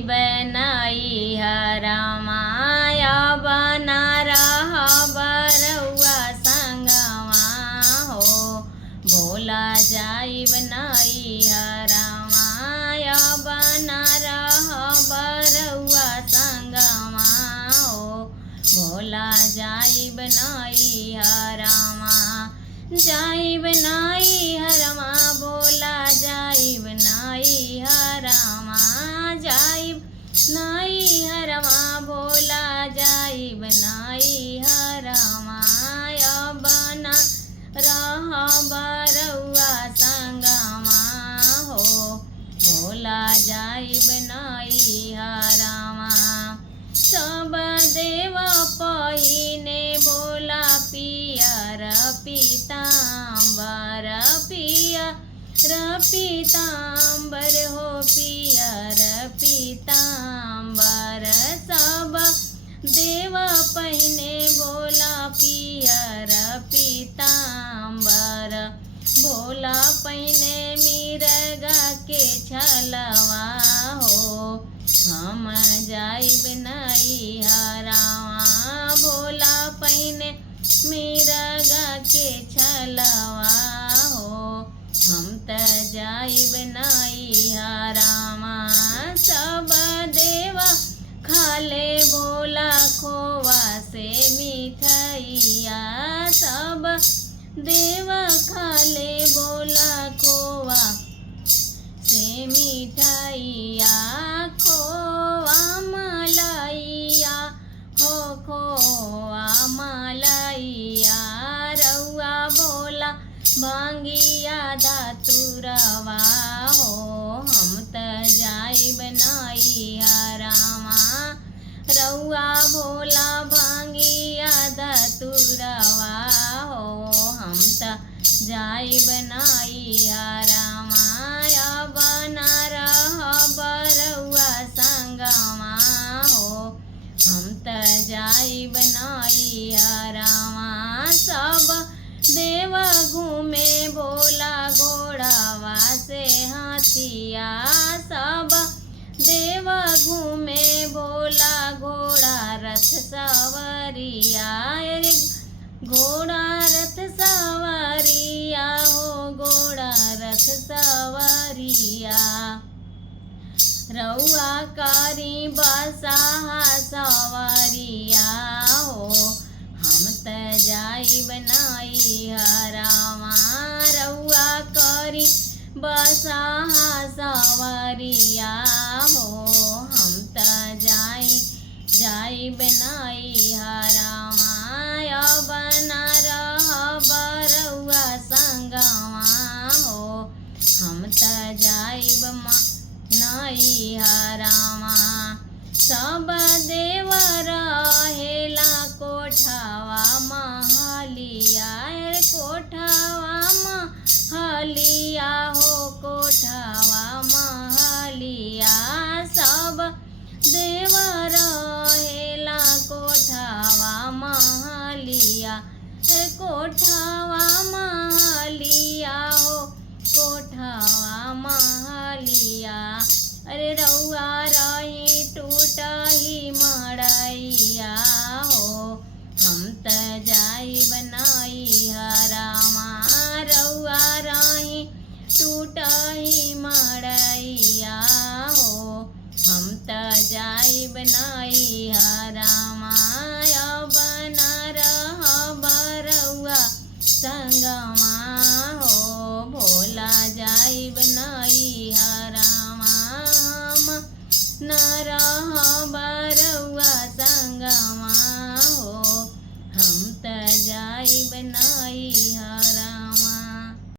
जाइब नैहरमाया बना रहब रउआ संगवा हो। भोला जाइब नैहरमाया बना रहब रउआ संगवा हो। भोला जाइब नैहरमा जाइब नैहरमा भोला जाइब नैहरमा जाइब नैहरमा भोला जाइब नैहरमा बना रहब रउआ संगमा हो। भोला जाइब नैहरमा सब देव पहिने भोला पियर पीताम्बर पियर पीताम्बर हो पियर पीताम्बर सब देव पहिने भोला पियर पीताम्बर। भोला पहिने मिरगा के छलवा हो। हम जाइब नैहरवा भोला पहिने मिरगा के छलवा हो। हम त जाइब नैहरवा सब देव खाले भोला खोवा से मिठैया सब देव खाले भोला खोवा से मिठैया खोआ मलैया हो खोआ मलैया रउआ भोला भांगिया धतुरवा हो। हम त जाइब नैहरवा रउआ भोला भांगिया धतुरवा हो। हम त जाइब नैहरवा बना रहब रउआ संगवा हो। हम त जाइब नैहरवा सब देव घूमे भोला घोड़ावा से हाथिया सब देव घूमे भोला घोड़ा रथ सवरिया रे घोड़ा रथ सवरिया हो घोड़ा रथ सवरिया। रउआ कारी बसहा सवरिया हो। हम त जाइब नैहरवा रउआ कारी बसहा सवरिया हो। हम त जाइब नैहरवा बना रहब रउआ संगवा हो। हम त जाइब नैहरवा सब देव रहेला कोठावा महलिया कोठावा महलिया हो कोठावा महलिया सब देव रहेला कोठावा महलिया कोठावा महलिया हो कोठावा महलिया। अरे रउआ रही टूटही मड़ैया हो। हम त जाइब नैहरवा रउआ रही टूटही मड़ैया हो। हम त जाइब नैहरवा